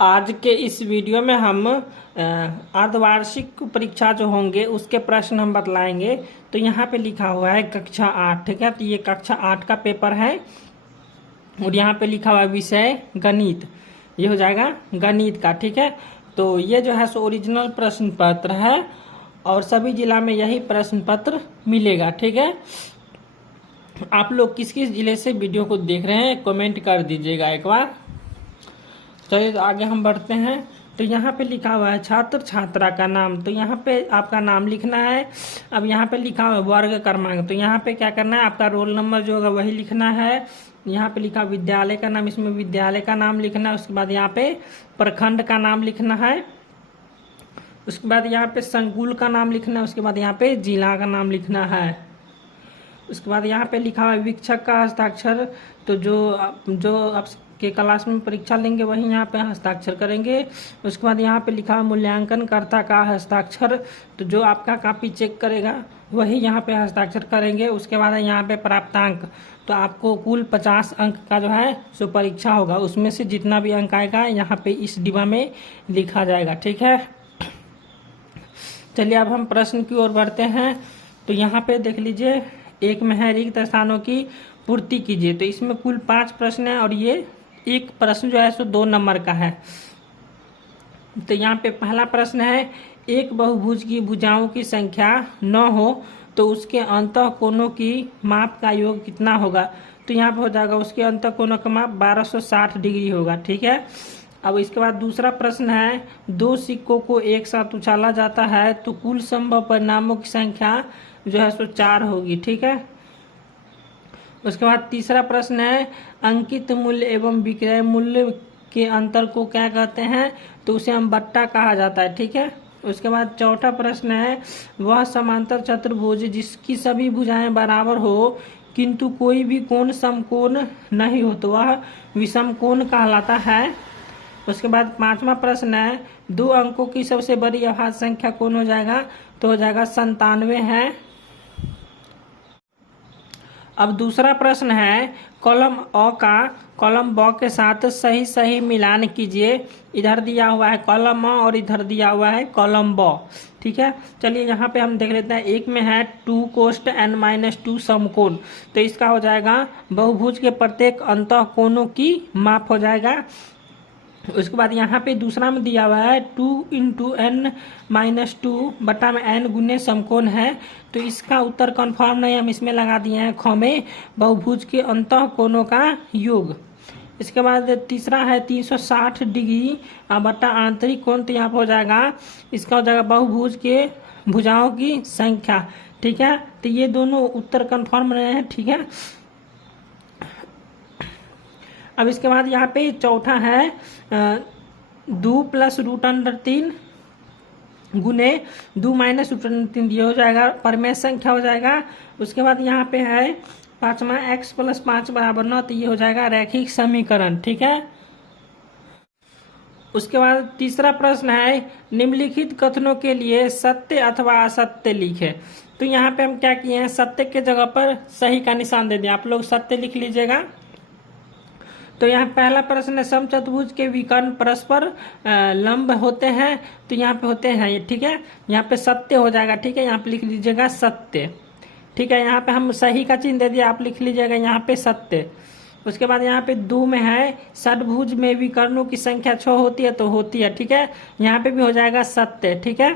आज के इस वीडियो में हम अर्धवार्षिक परीक्षा जो होंगे उसके प्रश्न हम बतलाएंगे। तो यहाँ पे लिखा हुआ है कक्षा 8, ठीक है। तो ये कक्षा 8 का पेपर है और यहाँ पे लिखा हुआ है विषय गणित, ये हो जाएगा गणित का, ठीक है। तो ये जो है सो ओरिजिनल प्रश्न पत्र है और सभी जिला में यही प्रश्न पत्र मिलेगा, ठीक है। आप लोग किस किस जिले से वीडियो को देख रहे हैं कमेंट कर दीजिएगा एक बार। चलिए तो आगे हम बढ़ते हैं। तो यहाँ पे लिखा हुआ है छात्र छात्रा का नाम, तो यहाँ पे आपका नाम लिखना है। अब यहाँ पे लिखा हुआ है वर्ग क्रमांक, तो यहाँ पे क्या करना है, आपका रोल नंबर जो होगा वही लिखना है। यहाँ पे लिखा विद्यालय का नाम, इसमें विद्यालय का नाम लिखना है। उसके बाद यहाँ पे प्रखंड का नाम लिखना है। उसके बाद यहाँ पे संकुल का नाम लिखना है। उसके बाद यहाँ पे जिला का नाम लिखना है। उसके बाद यहाँ पे लिखा हुआ है शिक्षक का हस्ताक्षर, तो जो आपके क्लास में परीक्षा लेंगे वही यहाँ पे हस्ताक्षर करेंगे। उसके बाद यहाँ पे लिखा हुआ मूल्यांकनकर्ता का हस्ताक्षर, तो जो आपका कॉपी चेक करेगा वही यहाँ पे हस्ताक्षर करेंगे। उसके बाद यहाँ पे प्राप्तांक, तो आपको कुल 50 अंक का जो है सो परीक्षा होगा, उसमें से जितना भी अंक आएगा यहाँ पे इस डिब्बा में लिखा जाएगा, ठीक है। चलिए अब हम प्रश्न की ओर बढ़ते हैं। तो यहाँ पे देख लीजिए, एक में है रिक्त स्थानों की पूर्ति कीजिए। तो इसमें कुल 5 प्रश्न है और ये एक प्रश्न जो है सो 2 नंबर का है। तो यहाँ पे पहला प्रश्न है, एक बहुभुज की भुजाओं की संख्या 9 हो तो उसके अंतः कोणों की माप का योग कितना होगा। तो यहाँ पे हो जाएगा उसके अंतः कोणों का माप 1260 डिग्री होगा, ठीक है। अब इसके बाद दूसरा प्रश्न है, 2 सिक्कों को एक साथ उछाला जाता है तो कुल संभव परिणामों की संख्या जो है सो 4 होगी, ठीक है। उसके बाद तीसरा प्रश्न है, अंकित मूल्य एवं विक्रय मूल्य के अंतर को क्या कहते हैं। तो उसे हम बट्टा कहा जाता है, ठीक है। उसके बाद चौथा प्रश्न है, वह समांतर चतुर्भुज जिसकी सभी भुजाएं बराबर हो किंतु कोई भी कोण समकोण नहीं हो तो वह विषम कोण कहलाता है। उसके बाद 5वां प्रश्न है, 2 अंकों की सबसे बड़ी अभाज्य संख्या कौन हो जाएगा। तो हो जाएगा 97 है। अब दूसरा प्रश्न है, कॉलम अ का कॉलम ब के साथ सही सही मिलान कीजिए। इधर दिया हुआ है कॉलम अ और इधर दिया हुआ है कॉलम ब, ठीक है। चलिए यहाँ पे हम देख लेते हैं। एक में है 2 कोष्ट n-2 समकोण, तो इसका हो जाएगा बहुभुज के प्रत्येक अंतः कोणों की माप हो जाएगा। उसके बाद यहाँ पे दूसरा में दिया हुआ है 2 × n-2 बटा में n गुने समकोण है, तो इसका उत्तर कन्फर्म नहीं, हम इसमें लगा दिए हैं खमे बहुभुज के अंतः कोणों का योग। इसके बाद तीसरा है 360 डिग्री बटा आंतरिक कोण, तो यहाँ पर हो जाएगा इसका हो जाएगा बहुभुज के भुजाओं की संख्या, ठीक है। तो ये दोनों उत्तर कन्फर्म रहे हैं, ठीक है। अब इसके बाद यहाँ पे चौथा है 2 + √3 गुने 2 - √3, ये हो जाएगा परमेय संख्या हो जाएगा। उसके बाद यहाँ पे है 5वां x + 5 = 9, तो ये हो जाएगा रैखिक समीकरण, ठीक है। उसके बाद तीसरा प्रश्न है, निम्नलिखित कथनों के लिए सत्य अथवा असत्य लिखे। तो यहाँ पे हम क्या किए हैं, सत्य के जगह पर सही का निशान दे दिया, आप लोग सत्य लिख लीजिएगा। तो यहाँ पहला प्रश्न है, समचतुर्भुज के विकर्ण परस्पर लंब होते हैं, तो यहाँ पे होते हैं ये, ठीक है। यहाँ पे सत्य हो जाएगा, ठीक है। यहाँ पे लिख लीजिएगा सत्य, ठीक है। यहाँ पे हम सही का चिन्ह दे दिया, आप लिख लीजिएगा यहाँ पे सत्य। उसके बाद यहाँ पे 2 में है षटभुज में विकर्णों की संख्या 6 होती है, तो होती है, ठीक है। यहाँ पे भी हो जाएगा सत्य, ठीक है।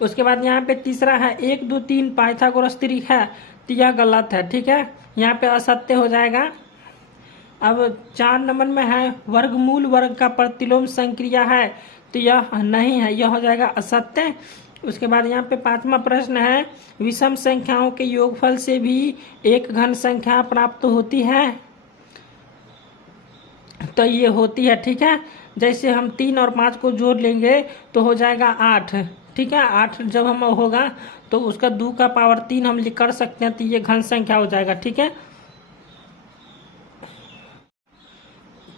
उसके बाद यहाँ पे तीसरा है 1 2 3 पाइथागोरस त्रिक है, तो यह गलत है, ठीक है। यहाँ पे असत्य हो जाएगा। अब 4 नंबर में है वर्गमूल वर्ग का प्रतिलोम संक्रिया है, तो यह नहीं है, यह हो जाएगा असत्य। उसके बाद यहाँ पे 5वां प्रश्न है, विषम संख्याओं के योगफल से भी एक घन संख्या प्राप्त होती है, तो ये होती है, ठीक है। जैसे हम 3 और 5 को जोड़ लेंगे तो हो जाएगा 8, ठीक है। 8 जब हम होगा तो उसका 2 का पावर 3 हम कर सकते हैं, तो ये घन संख्या हो जाएगा, ठीक है।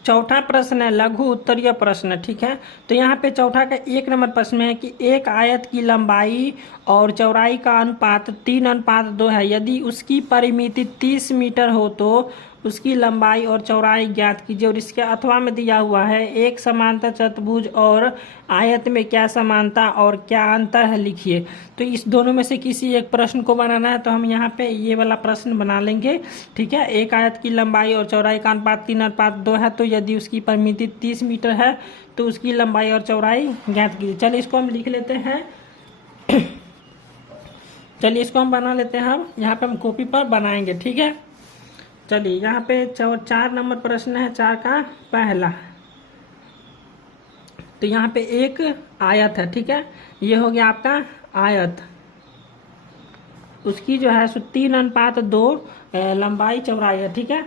चौथा प्रश्न है लघु उत्तरीय प्रश्न, ठीक है। तो यहाँ पे चौथा का 1 नंबर प्रश्न है कि एक आयत की लंबाई और चौड़ाई का अनुपात 3:2 है, यदि उसकी परिमिति 30 मीटर हो तो उसकी लंबाई और चौड़ाई ज्ञात कीजिए। और इसके अथवा में दिया हुआ है एक समांतर चतुर्भुज और आयत में क्या समानता और क्या अंतर है लिखिए। तो इस दोनों में से किसी एक प्रश्न को बनाना है, तो हम यहाँ पे ये वाला प्रश्न बना लेंगे। ठीक है, एक आयत की लंबाई और चौड़ाई का अनुपात 3:2 है, तो यदि उसकी परिमिति 30 मीटर है तो उसकी लंबाई और चौड़ाई ज्ञात कीजिए। चलिए इसको हम लिख लेते हैं। चलिए इसको हम बना लेते हैं। हम यहाँ पे हम कॉपी पर बनाएंगे। ठीक है, चलिए यहाँ पे 4 नंबर प्रश्न है, 4 का पहला। तो यहाँ पे एक आयत है। ठीक है, ये हो गया आपका आयत, उसकी जो है 3:2 लंबाई चौड़ाई है। ठीक है,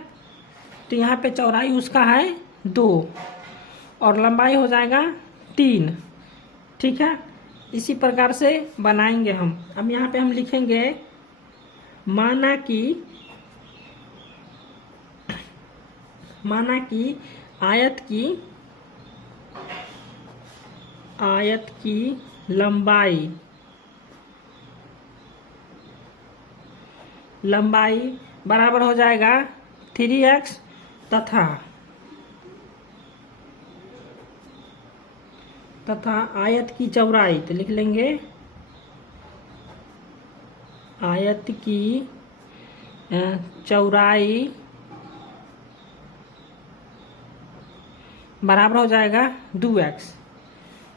तो यहाँ पे चौड़ाई उसका है 2 और लंबाई हो जाएगा 3। ठीक है, इसी प्रकार से बनाएंगे हम। अब यहाँ पे हम लिखेंगे माना कि आयत की लंबाई बराबर हो जाएगा 3x तथा आयत की चौड़ाई, तो लिख लेंगे आयत की चौड़ाई बराबर हो जाएगा 2x।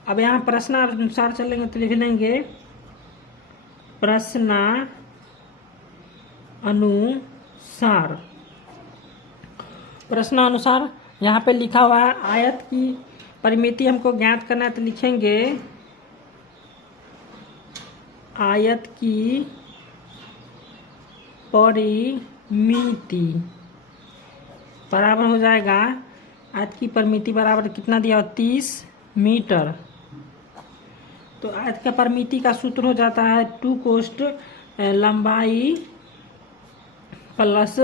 अब यहाँ प्रश्नानुसार चलेंगे तो लिख लेंगे प्रश्नानुसार यहाँ पे लिखा हुआ है आयत की परिमिति हमको ज्ञात करना है, तो लिखेंगे आयत की परिमिति बराबर हो जाएगा, आयत की परिमिति बराबर कितना दिया हो 30 मीटर। तो आयत का परिमिति का सूत्र हो जाता है 2 कोष्ट लंबाई प्लस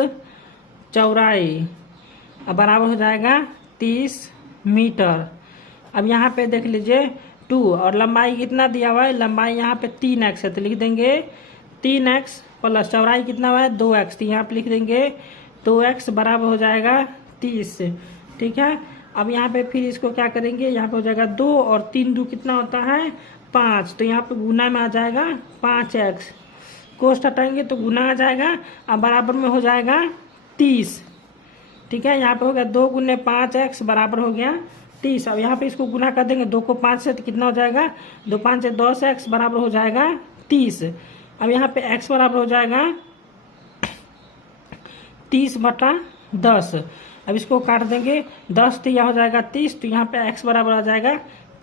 चौड़ाई, अब बराबर हो जाएगा 30 मीटर। अब यहाँ पे देख लीजिए 2 और लंबाई कितना दिया हुआ है, लंबाई यहाँ पे 3x है, तो लिख देंगे 3x प्लस चौड़ाई कितना हुआ है 2x, तो यहाँ पे लिख देंगे 2x बराबर हो जाएगा 30। ठीक है, अब यहाँ पे फिर इसको क्या करेंगे, यहाँ पे हो जाएगा 2 और 3 2 कितना होता है 5, तो यहाँ पे गुना में आ जाएगा 5x, कोष्ट हटाएंगे तो गुना आ जाएगा, अब बराबर में हो जाएगा 30। ठीक है, यहाँ पे हो गया 2 गुने 5x बराबर हो गया 30। अब यहाँ पे इसको गुना कर देंगे 2 को 5 से, तो कितना हो जाएगा 2 5 से 10x बराबर हो जाएगा 30। अब यहाँ पे x बराबर हो जाएगा 30/10। अब इसको काट देंगे 10 तो यह हो जाएगा 30, तो यहाँ पे x बराबर आ जाएगा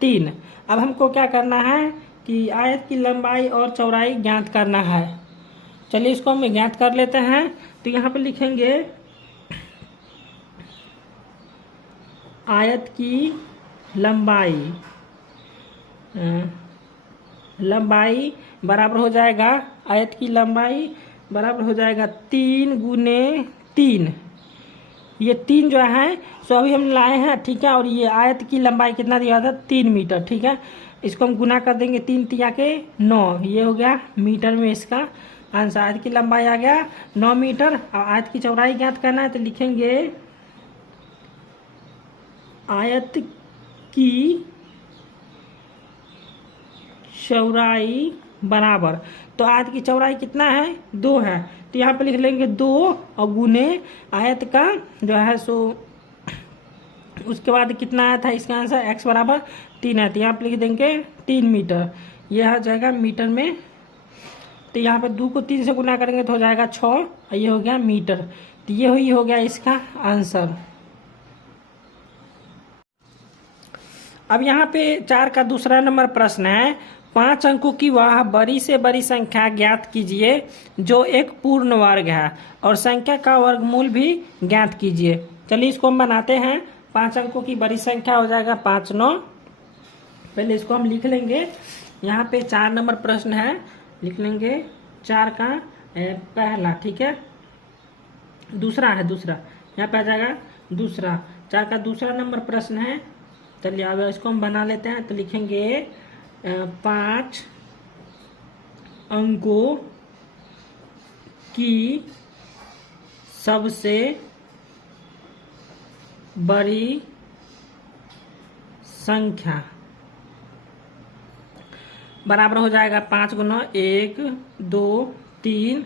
3। अब हमको क्या करना है कि आयत की लंबाई और चौड़ाई ज्ञात करना है। चलिए इसको हम ज्ञात कर लेते हैं। तो यहाँ पे लिखेंगे आयत की लंबाई बराबर हो जाएगा, आयत की लंबाई बराबर हो जाएगा 3 गुने 3। ये 3 जो है सो अभी हम लाए हैं। ठीक है, और ये आयत की लंबाई कितना दिया था 3 मीटर। ठीक है, इसको हम गुना कर देंगे 3 तिया के 9, ये हो गया मीटर में इसका आंसर। आयत की लंबाई आ गया 9 मीटर। और आयत की चौड़ाई ज्ञात करना है, तो लिखेंगे आयत की चौड़ाई बराबर, तो आयत की चौड़ाई कितना है 2 है, तो यहाँ पे लिख लेंगे 2 और गुने आयत का जो है सो उसके बाद कितना आया था इसका आंसर x बराबर 3 है, तो यहाँ पे लिख देंगे 3 मीटर, यह आ जाएगा मीटर में। तो यहाँ पे 2 को 3 से गुना करेंगे तो हो जाएगा 6 और ये हो गया मीटर। तो ये हो गया इसका आंसर। अब यहाँ पे 4 का दूसरा नंबर प्रश्न है, 5 अंकों की वह बड़ी से बड़ी संख्या ज्ञात कीजिए जो एक पूर्ण वर्ग है और संख्या का वर्गमूल भी ज्ञात कीजिए। चलिए इसको हम बनाते हैं। 5 अंकों की बड़ी संख्या हो जाएगा 5 9। पहले इसको हम लिख लेंगे। यहाँ पे 4 नंबर प्रश्न है, लिख लेंगे 4 का पहला। ठीक है, दूसरा यहाँ पे आ जाएगा दूसरा। 4 का दूसरा नंबर प्रश्न है। चलिए अब इसको हम बना लेते हैं। तो लिखेंगे 5 अंकों की सबसे बड़ी संख्या बराबर हो जाएगा 5 गुना 1 2 3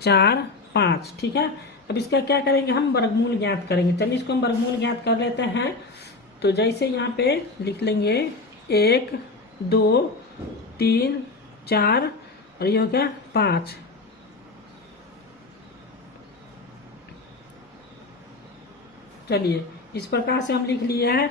4 5। ठीक है, अब इसका क्या करेंगे, हम वर्गमूल ज्ञात करेंगे। चलिए इसको हम वर्गमूल ज्ञात कर लेते हैं। तो जैसे यहाँ पे लिख लेंगे 1 2 3 4 और ये हो गया 5। चलिए इस प्रकार से हम लिख लिए हैं।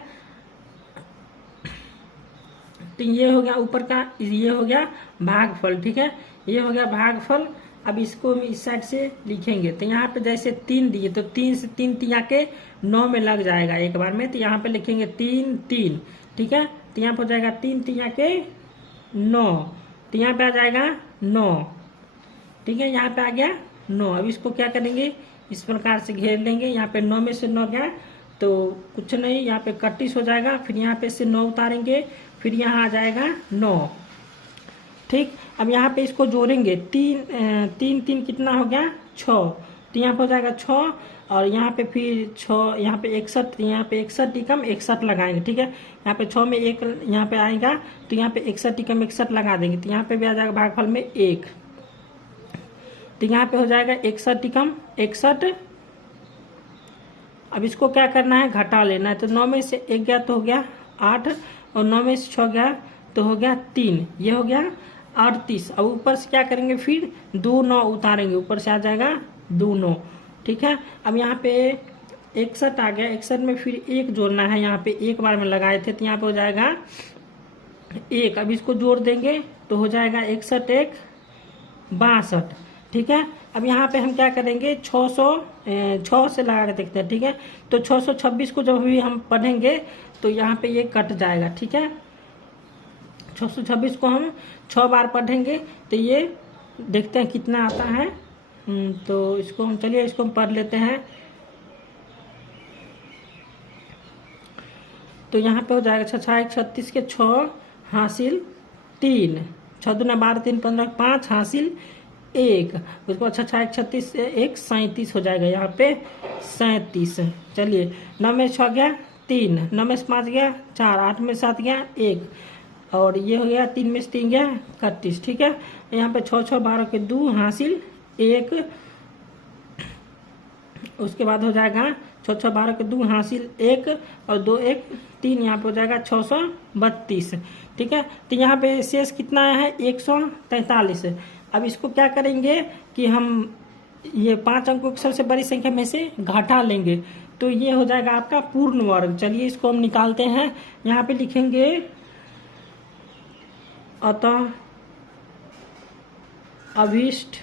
तो ये हो गया ऊपर का, ये हो गया भागफल। ठीक है, ये हो गया भागफल। अब इसको हम इस साइड से लिखेंगे। तो यहाँ पे जैसे 3 दिए तो 3 से 3 तिया के 9 में लग जाएगा एक बार में। तो यहाँ पे लिखेंगे 3 3। ठीक है, तो यहाँ पे हो जाएगा 3 तिया के 9। तो यहाँ पे आ जाएगा 9। ठीक है, यहाँ पे आ गया 9। अब इसको क्या करेंगे, इस प्रकार से घेर लेंगे। यहाँ पे 9 में से 9 गया तो कुछ नहीं, यहाँ पे 31 हो जाएगा। फिर यहाँ पे से 9 उतारेंगे, फिर यहाँ आ जाएगा 9। ठीक, अब यहाँ पे इसको जोड़ेंगे। 3 3 कितना हो गया 6। तो यहाँ पे हो जाएगा 6 और यहाँ पे फिर 6, यहाँ पे 61, यहाँ पे 61 टिकम 61 लगाएंगे। ठीक है, यहाँ पे 6 में 1 यहाँ पे आएगा तो यहाँ पे 61 टिकम 61 लगा देंगे। तो यहाँ पे भी आ जाएगा भागफल में 1। तो यहाँ पे हो जाएगा 61 टिकम 61। अब इसको क्या करना है, घटा लेना है। तो 9 में से 1 गया तो हो गया 8 और 9 में से 6 गया तो हो गया 3। ये हो गया 38। अब ऊपर से क्या करेंगे, फिर 2 9 उतारेंगे, ऊपर से आ जाएगा 2 9। ठीक है, अब यहाँ पे 61 आ गया। 61 में फिर 1 जोड़ना है, यहाँ पे एक बार में लगाए थे तो यहाँ पे हो जाएगा 1। अब इसको जोड़ देंगे तो हो जाएगा 61 1 62। ठीक है, अब यहाँ पे हम क्या करेंगे, 6 से लगा के देखते हैं। ठीक है, तो 626 को जब भी हम पढ़ेंगे तो यहाँ पे ये कट जाएगा। ठीक है, 626 को हम 6 बार पढ़ेंगे तो ये देखते हैं कितना आता है। तो इसको हम, चलिए इसको हम पढ़ लेते हैं। तो यहाँ पे हो जाएगा 6 36 के 6 हासिल 3, 6 दूना 12 3 15 5 हासिल 1। उसके बाद 6 36 से 1 37 हो जाएगा, यहाँ पे 37। चलिए 9 में 6 गया 3, 9 में से 5 गया 4, 8 में 7 गया 1 और ये हो गया 3 में से 3 गया 31। ठीक है, यहाँ पे 6 6 12 के 2 हासिल 1। उसके बाद हो जाएगा 6 6 12 के 2 हासिल 1 और 2 1 3, यहाँ पे हो जाएगा 632। ठीक है, तो यहाँ पे शेष कितना है 143। अब इसको क्या करेंगे कि हम ये 5 अंकों की सबसे बड़ी संख्या में से घटा लेंगे तो ये हो जाएगा आपका पूर्ण वर्ग। चलिए इसको हम निकालते हैं। यहाँ पे लिखेंगे अतः अभिष्ट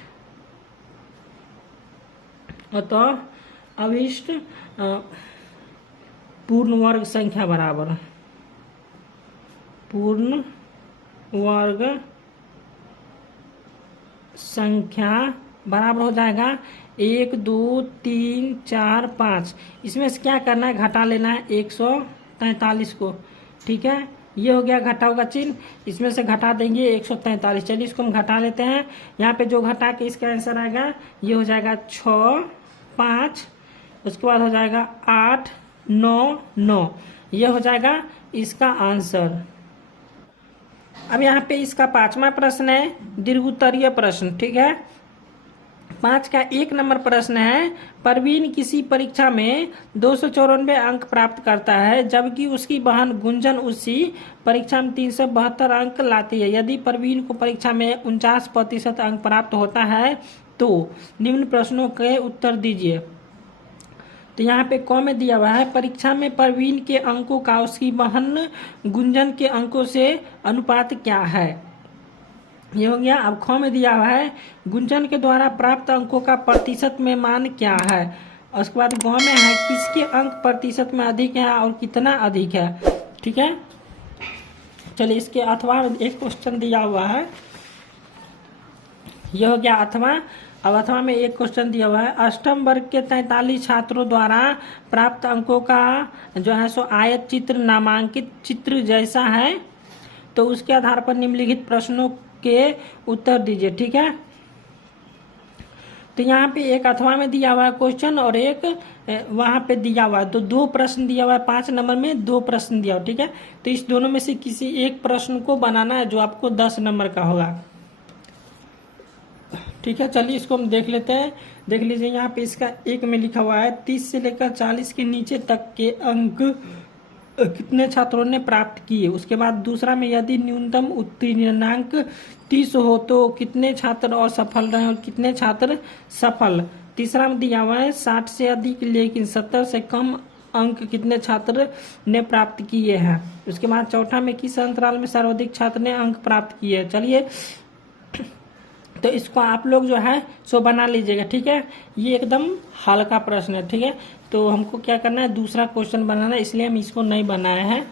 पूर्ण वर्ग संख्या बराबर पूर्ण वर्ग संख्या बराबर हो जाएगा 1 2 3 4 5। इसमें से क्या करना है, घटा लेना है 143 को। ठीक है, ये हो गया घटा होगा चिन्ह, इसमें से घटा देंगे 143। चलिए इसको हम घटा लेते हैं। यहाँ पे जो घटा के इसका आंसर आएगा ये हो जाएगा 6 5, उसके बाद हो जाएगा 8 9 9। ये हो जाएगा इसका आंसर। अब यहाँ पे इसका 5वां प्रश्न है दीर्घोत्तरीय प्रश्न। ठीक है, 5 का 1 नंबर प्रश्न है, परवीन किसी परीक्षा में 294 अंक प्राप्त करता है जबकि उसकी बहन गुंजन उसी परीक्षा में 372 अंक लाती है। यदि परवीन को परीक्षा में 49% अंक प्राप्त होता है तो निम्न प्रश्नों के उत्तर दीजिए। तो यहाँ पे क में दिया हुआ है परीक्षा में परवीन के अंकों का उसकी बहन गुंजन के अंकों से अनुपात क्या है, ये हो गया। अब ख में दिया हुआ है गुंजन के द्वारा प्राप्त अंकों का प्रतिशत में मान क्या है। और उसके बाद ग में है किसके अंक प्रतिशत में अधिक है और कितना अधिक है। ठीक है, चलिए इसके अथवा एक क्वेश्चन दिया हुआ है, यह हो गया अथवा। अब अथवा में एक क्वेश्चन दिया हुआ है, अष्टम वर्ग के 43 छात्रों द्वारा प्राप्त अंकों का जो है सो आयत चित्र नामांकित चित्र जैसा है तो उसके आधार पर निम्नलिखित प्रश्नों के उत्तर दीजिए। ठीक है, तो यहाँ पे एक अथवा में दिया हुआ है क्वेश्चन और एक वहाँ पे दिया हुआ है, तो 2 प्रश्न दिया हुआ है, 5 नंबर में 2 प्रश्न दिया हुआ, ठीक है। तो इस दोनों में से किसी एक प्रश्न को बनाना है जो आपको 10 नंबर का होगा, ठीक है। चलिए इसको हम देख लेते हैं। देख लीजिए यहाँ पे इसका एक में लिखा हुआ है 30 से लेकर 40 के नीचे तक के अंक कितने छात्रों ने प्राप्त किए। उसके बाद दूसरा में यदि न्यूनतम उत्तीर्णांक 30 हो तो कितने छात्र और सफल रहे और कितने छात्र सफल। तीसरा में दिया हुआ है 60 से अधिक लेकिन 70 से कम अंक कितने छात्र ने प्राप्त किए हैं। उसके बाद चौथा में किस अंतराल में सर्वाधिक छात्र ने अंक प्राप्त किए हैं। चलिए तो इसको आप लोग जो है सो बना लीजिएगा, ठीक है। ये एकदम हल्का प्रश्न है, ठीक है। तो हमको क्या करना है, दूसरा क्वेश्चन बनाना है, इसलिए हम इसको नहीं बनाए हैं।